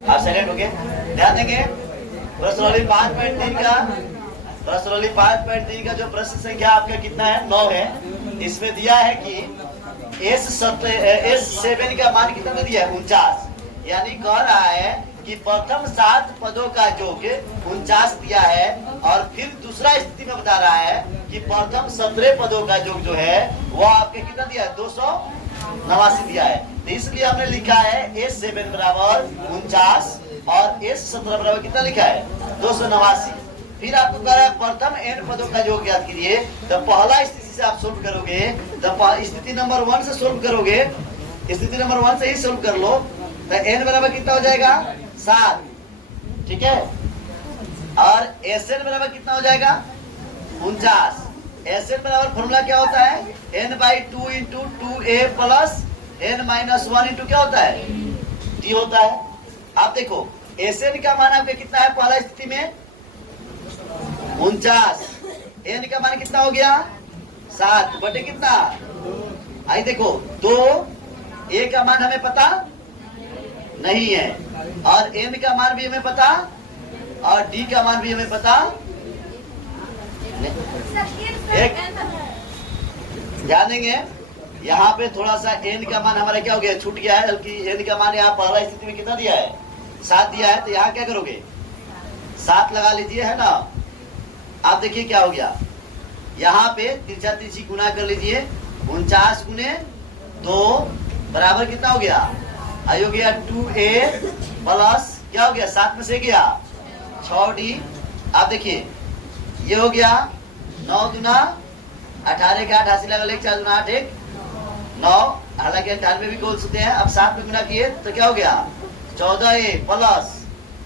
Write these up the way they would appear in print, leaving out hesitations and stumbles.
आप सेकंड हो गए। ध्यान देंगे प्रश्नावली 5.3 का प्रश्नावली 5.3 का जो प्रश्न संख्या आपका कितना है 9 है। इसमें दिया है कि S7 का मान कितना में दिया है 49। यानी कह रहा है कि प्रथम 7 पदों का योग 49 दिया है और फिर दूसरा स्थिति में बता रहा है कि प्रथम 17 पदों का योग जो है वो आपके कितना दिया है 289 दिया है। तो इसलिए हमने लिखा है S7 बराबर 49 और S17 बराबर कितना लिखा है 289। फिर आपको कह रहा है प्रथम n पदों का योग ज्ञात कीजिए। तो पहला स्थिति से आप सोल्व करोगे तो स्थिति नंबर 1 से सोल्व करोगे, स्थिति नंबर 1 से ही सोल्व कर लो। तो n बराबर कितना हो जाएगा 7, ठीक है। और Sn बराबर कितना हो जाएगा 49। Sn बराबर फॉर्मूला क्या होता है n/2 into 2a plus n-1 into क्या होता है t होता है। आप देखो Sn का मान आपका कितना है पहला स्थिति में 49, n का मान कितना हो गया 7 बटे कितना आई देखो 2, a का मान हमें पता नहीं है और n का मान भी हमें पता और d का मान भी हमें पता एक ध्यान देंगे यहाँ पे थोड़ा सा n का मान हमारा क्या हो गया छूट गया है, बल्कि n का मान यहाँ पहला स्थिति में कितना दिया है 7 दिया है। तो यहाँ क्या करोगे 7 लगा लीजिए, है ना। आप देखिए क्या हो गया, यहाँ पे तिरछा तिरछी गुना कर लीजिए 49 गुने 2 बराबर कितना हो गया आई हो गया 2a प्लस क्या हो गया 7 में से गया 6d। आप देखिए ये हो गया 9 दूना 18 का 88 लगा 4 दूना 8 1 9, हालांकि 98 भी बोल सकते हैं। अब 7 में गुना किए तो क्या हो गया 14a प्लस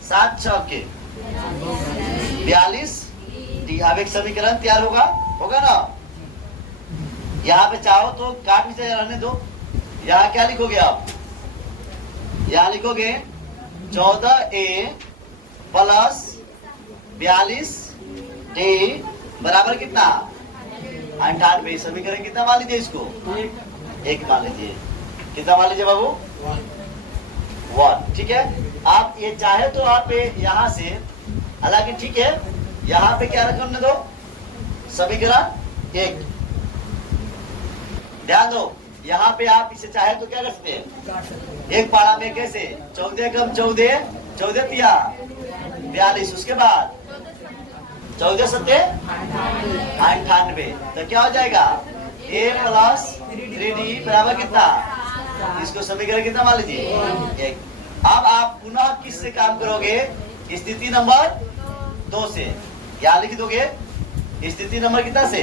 7 6 के 42 डी। अब एक समीकरण तैयार होगा ना। यहाँ पे चाहो तो काट भी रहने दो। यहाँ क्या लिखोगे आप, यहाँ लिखोगे 14a प्लस 42 डी बराबर कितना 98। समीकरण कितना मान लीजिए इसको 1 मान लीजिए। कितना मान लीजिए बाबू 1, ठीक है। आप ये चाहे तो आप यहाँ से, हालांकि ठीक है, यहाँ पे क्या रखने दो समीकरण 1। ध्यान दो यहाँ पे आप इसे चाहे तो क्या कर सकते हैं एक पारा में कैसे 14 कम 14 14 तिया 42, उसके बाद 14 सत्ते 98। तो क्या हो जाएगा a प्लस 3d बराबर कितना, इसको समीकरण कितना मान लीजिए 1। अब आप पुनः किससे काम करोगे स्थिति नंबर 2 से। क्या लिख दोगे स्थिति नंबर कितना से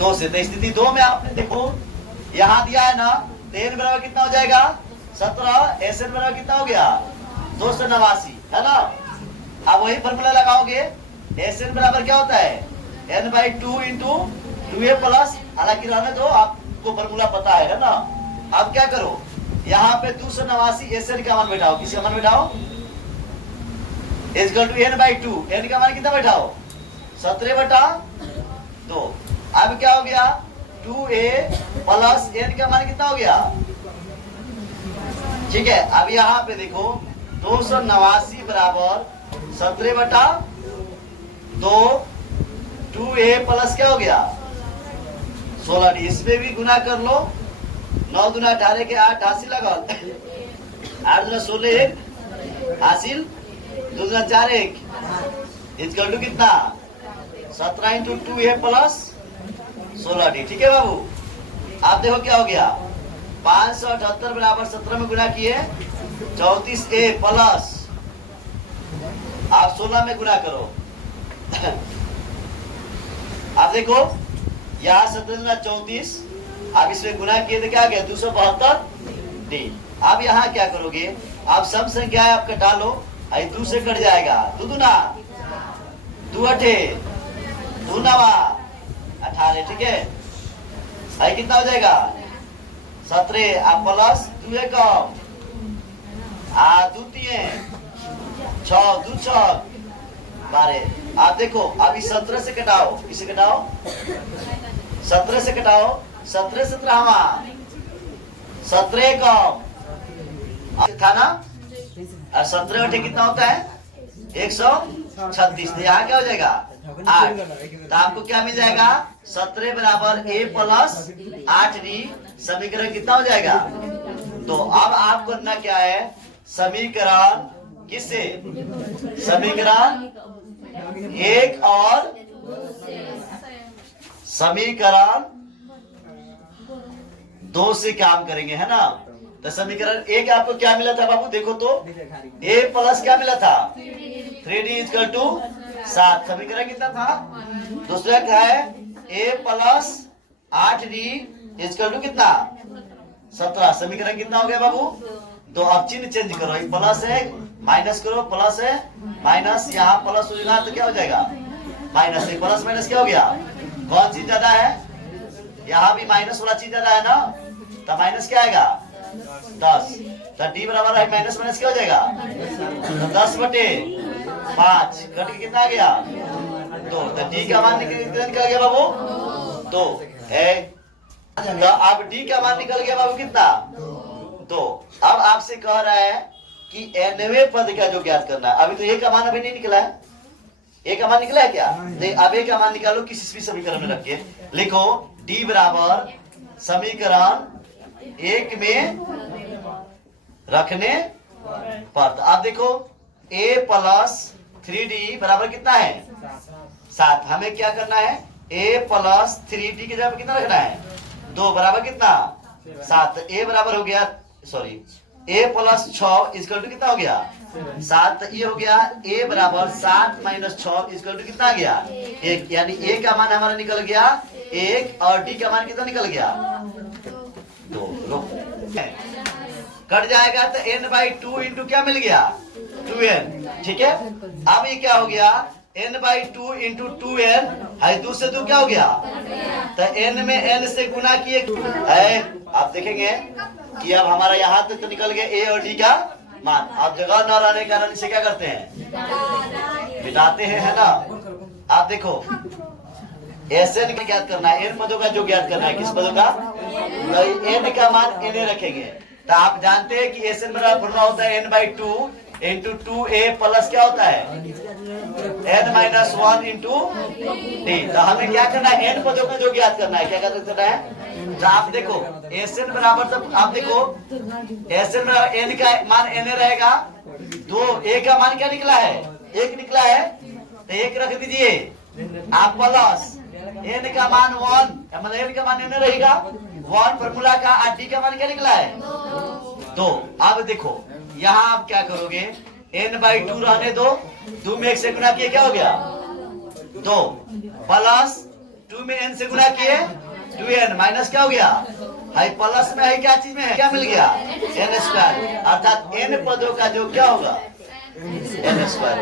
2 से। तो स्थिति 2 में आपने देखो यहाँ दिया है ना, तो n बराबर कितना हो जाएगा 17, Sn बराबर कितना हो गया 289, है ना। अब वही फॉर्मूला लगाओगे Sn बराबर क्या होता है n/2 इंटू 2a प्लस, हालांकि रहने दो आपको फॉर्मूला पता है ना। अब क्या करो यहाँ पे 289 Sn का मान बैठाओ, किसका मान बैठाओ इक्वल टू n/2, n का मान कितना बैठाओ 17/2। अब क्या हो गया 2a प्लस n का मान कितना हो गया, ठीक है। अब यहाँ पे देखो 289 बराबर 17/2, 2a प्लस क्या हो गया 16d। इसमें भी गुना कर लो, 9 दूना 18 के 8 हासिल लगा 8 दूना 16 1 हासिल 2 दूना 4 1 इक्वल टू कितना 17 इंटू 2a प्लस 16d, ठीक है बाबू। आप देखो क्या हो गया 578 बराबर 17 में गुना किए 34a प्लस आप 16 में गुना करो। आप देखो यहाँ 17 दूना 34, आप इसमें गुना किए तो क्या गया 272d। अब यहाँ क्या करोगे आप सम संख्या आप कटा लो, 2 से कट जाएगा 2 दूना 2 अठे 2 नवा 18, ठीक है। आई कितना हो जाएगा 17 आप प्लस 2 कम 2 3 6 2 6 12। आप देखो अब इस 17 से कटाओ, किसे कटाओ 17 से कटाओ, 17 17 हवा 17 कम था ना और 17 बटे कितना होता है 136। तो यहाँ क्या हो जाएगा 8। तो आपको क्या मिल जाएगा 17 बराबर a प्लस 8d। समीकरण कितना हो जाएगा। तो अब आपको करना क्या है, समीकरण किससे, समीकरण 1 और समीकरण 2 से काम करेंगे, है ना। तो समीकरण 1 आपको क्या मिला था बाबू, देखो तो a प्लस क्या मिला था 3d इक्वल टू 7। समीकरण कितना था। दूसरा क्या है a plus 8d equal to कितना 17। समीकरण कितना हो गया बाबू। तो अब चिन्ह चेंज करो, ये प्लस है माइनस करो, प्लस है माइनस, यहाँ प्लस हो जाएगा तो क्या हो जाएगा माइनस। प्लस माइनस क्या हो गया, कौन चीज ज्यादा है, यहाँ भी माइनस वाला चीज ज्यादा है ना। तो माइनस क्या आएगा 10। तो डी बराबर है माइनस माइनस क्या हो जाएगा, तो 10 बटे 5 कट के कितना आ गया 2। तो डी का मान निकल गया बाबू 2 है। तो अब डी का मान निकल गया बाबू कितना 2। अब आपसे कह रहा है कि nवें पद का जो ज्ञात करना है। अभी तो ए का मान अभी नहीं निकला है, ए का मान निकला है क्या, नहीं। अब ए का मान निकालो किसी भी समीकरण में रख के लिखो, डी बराबर समीकरण 1 में रखने पर। तो आप देखो a प्लस 3d बराबर कितना है 7। हमें क्या करना है a प्लस 3d की जगह कितना रखना है 2 बराबर कितना 7। a बराबर हो गया, सॉरी a प्लस 6 इक्वल टू कितना हो गया 7। ये हो गया a बराबर 7 माइनस 6 इक्वल टू कितना आ गया 1। यानी a का मान हमारा निकल गया 1 और d का मान कितना निकल गया 2। कट जाएगा तो n/2 इंटू क्या मिल गया 2n। ठीक है, अब ये क्या हो गया n/2 इंटू 2n है, 2 से 2 क्या हो गया, तो n में n से गुना किए है। आप देखेंगे कि अब हमारा यहाँ तक तो निकल गया a और d का मान। आप जगह न रहने के कारण इसे क्या करते हैं मिटाते हैं, है ना। आप देखो Sn का ज्ञात करना है, n पदों का जो ज्ञात करना है, किस पदों का, तो n का मान n रखेंगे। तो आप जानते हैं कि Sn बराबर फॉर्मूला होता है n/2 इंटू 2a प्लस क्या होता है n-1 इंटू d। तो हमें क्या करना है n पदों का जो ज्ञात करना है, क्या करना है। तो आप देखो Sn बराबर, तो आप देखो Sn बराबर n का मान n रहेगा 2, a का मान क्या निकला है 1 निकला है, तो 1 रख दीजिए आप प्लस n का मान 1, मतलब n का मान n रहेगा 1 फॉर्मूला का, और d का मान क्या निकला है 2। अब देखो यहाँ आप क्या करोगे n/2 रहने दो, 2 में 1 से गुना किए क्या हो गया 2 प्लस 2 में n से गुना किए 2n माइनस क्या हो गया, हाई प्लस में है क्या चीज में है, क्या मिल गया n², अर्थात n पदों का जो क्या होगा n²।